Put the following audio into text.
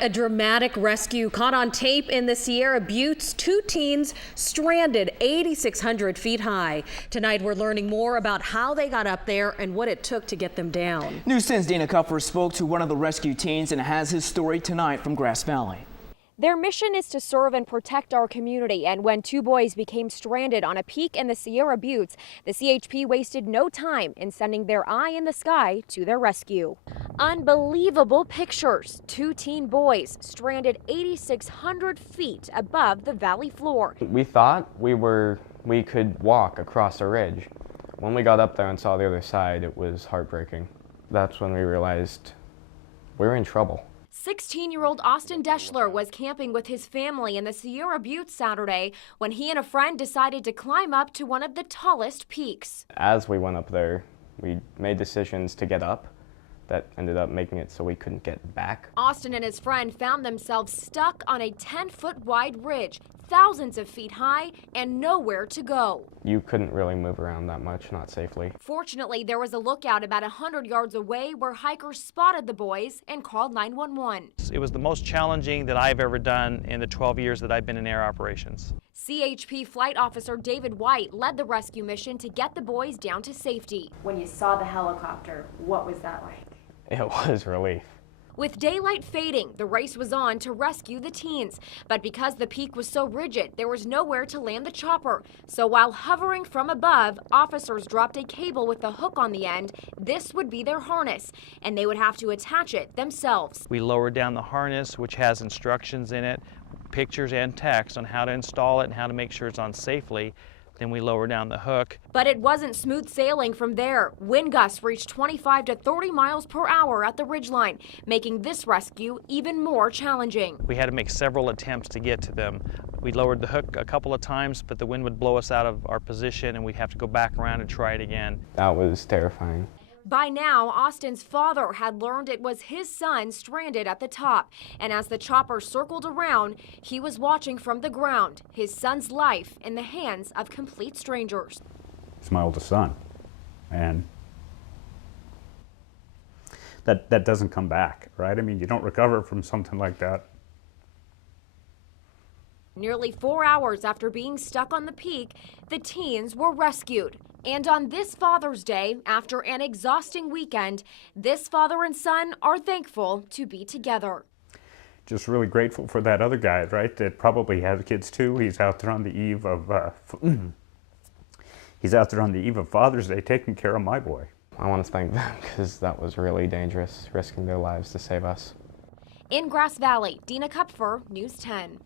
A dramatic rescue caught on tape in the Sierra Buttes. 2 teens stranded 8,600 feet high. Tonight we're learning more about how they got up there and what it took to get them down. News 10's Dina Kupfer spoke to one of the rescued teens and has his story tonight from Grass Valley. Their mission is to serve and protect our community, and when 2 boys became stranded on a peak in the Sierra Buttes, the CHP wasted no time in sending their eye in the sky to their rescue. Unbelievable pictures. 2 teen boys stranded 8,600 feet above the valley floor. We thought we could walk across a ridge. When we got up there and saw the other side, it was heartbreaking. That's when we realized we were in trouble. 16-year-old Austin Deschler was camping with his family in the Sierra Buttes Saturday when he and a friend decided to climb up to one of the tallest peaks. As we went up there, we made decisions to get up that ended up making it so we couldn't get back. Austin and his friend found themselves stuck on a 10-foot wide ridge, thousands of feet high, and nowhere to go. You couldn't really move around that much, not safely. Fortunately, there was a lookout about 100 yards away where hikers spotted the boys and called 911. It was the most challenging that I've ever done in the 12 years that I've been in air operations. CHP Flight Officer David White led the rescue mission to get the boys down to safety. When you saw the helicopter, what was that like? It was relief. With daylight fading, the race was on to rescue the teens. But because the peak was so rigid, there was nowhere to land the chopper. So while hovering from above, officers dropped a cable with a hook on the end. This would be their harness, and they would have to attach it themselves. We lowered down the harness, which has instructions in it, pictures and text on how to install it and how to make sure it's on safely. Then we lower down the hook. But it wasn't smooth sailing from there. Wind gusts reached 25 to 30 miles per hour at the ridgeline, making this rescue even more challenging. We had to make several attempts to get to them. We lowered the hook a couple of times, but the wind would blow us out of our position and we'd have to go back around and try it again. That was terrifying. By now, Austin's father had learned it was his son stranded at the top. And as the chopper circled around, he was watching from the ground, his son's life in the hands of complete strangers. It's my oldest son, and that doesn't come back, right? I mean, you don't recover from something like that. Nearly 4 hours after being stuck on the peak, the teens were rescued. And on this Father's Day, after an exhausting weekend, this father and son are thankful to be together. Just really grateful for that other guy, right, that probably has kids too. He's out there on the eve of Father's Day taking care of my boy. I want to thank them because that was really dangerous, risking their lives to save us. In Grass Valley, Dina Kupfer, News 10.